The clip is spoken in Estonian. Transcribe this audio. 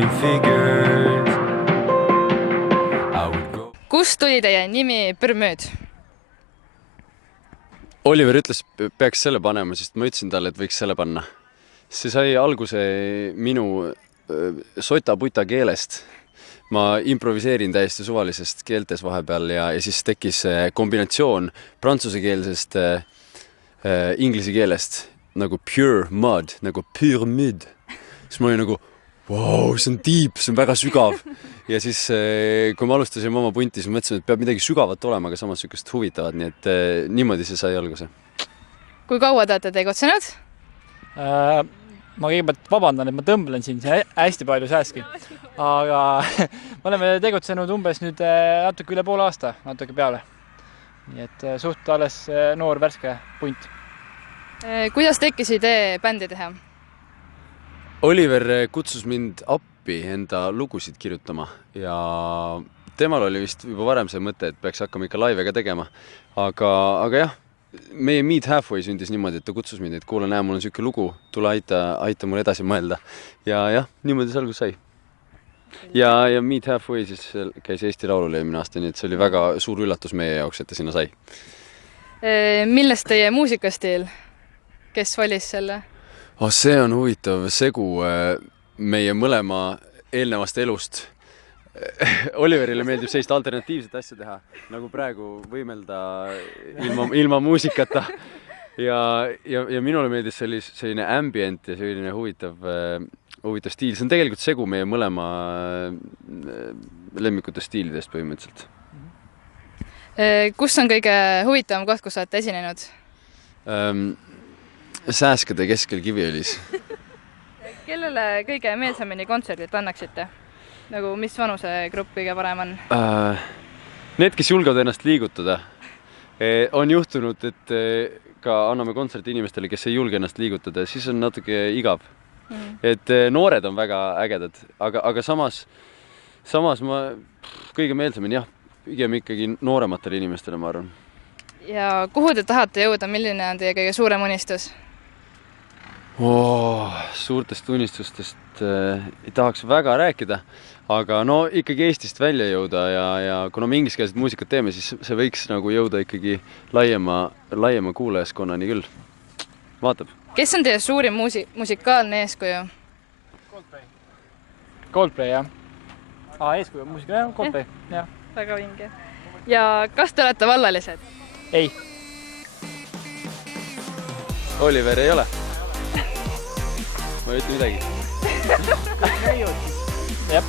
funny figures. I would go. Kust tuli teie nimi Pürmööd? Oliver ütles, peaks selle panema, sest ma ütlesin talle, et võiks selle panna. See sai alguse minu sota-puta keelest. Ma improviseerin täiesti suvalisest keeltes vahepeal ja siis tekkis kombinatsioon prantsusekeelsest inglise keelest nagu pure mud, nagu pyramid. Siis ma olin nagu, wow, see on deep, see on väga sügav. Ja siis, kui ma alustasime oma punti, siis mõtlesin, et peab midagi sügavat olema, aga samas sükest huvitavat, nii et niimoodi see sai alguse. Kui kaua te olete tegutsenud? Ma kõigepealt vabandan, et ma tõmblen siin hästi palju sääski. Aga me oleme tegutsenud umbes nüüd natuke üle poole aasta, natuke peale. Nii et suht alles noor värske punt. Kuidas tekkis idee bändi teha? Oliver kutsus mind appi enda lugusid kirjutama ja temal oli vist juba varem see mõte, et peaks hakkama ikka laivega tegema. Aga jah, meie Meet Halfway sündis niimoodi, et ta kutsus mind, et kuule, näe, mul on selline lugu, tule aita mul edasi mõelda. Ja jah, niimoodi see algus sai. Ja Meet Halfway siis käis Eesti Laulul eelmine aasta, nii et see oli väga suur üllatus meie jaoks, et ta sinna sai. Millest teie muusikastiil? Kes valis selle? See on huvitav segu meie mõlema eelnevast elust. Oliverile meeldib sellist alternatiivset asja teha, nagu praegu võimelda ilma muusikata. Ja minule meeldis selline ambient ja selline huvitav stiil. See on tegelikult segu meie mõlema lemmikute stiilidest põhimõtteliselt. Kus on kõige huvitavam koht, kus olete esinenud? Sääskade keskel Kiviõlis. Kellele kõige meelsamini kontserdit annaksite? Nagu mis vanusegrupp kõige parem on? Need, kes julgevad ennast liigutada. On juhtunud, et ka anname kontserti inimestele, kes ei julge ennast liigutada, siis on natuke igav. Et noored on väga ägedad, aga samas ma kõige meelsamini jah, pigem ikkagi noorematele inimestele, ma arvan. Ja kuhu te tahate jõuda? Milline on teie kõige suurem unistus? Suurtest unistustest ei tahaks väga rääkida, aga no ikkagi Eestist välja jõuda ja kuna me ingliskeelset muusikat teeme, siis see võiks nagu jõuda ikkagi laiema kuulajaskonnani küll. Vaatab. Kes on teie suurim musikaalne eeskuju? Coldplay, jah. Eeskuju muusika, jah, Coldplay, jah. Väga vinge. Ja kas te olete vallalised? Ei. Oliver ei ole. Ma ei ütle midagi. Jep.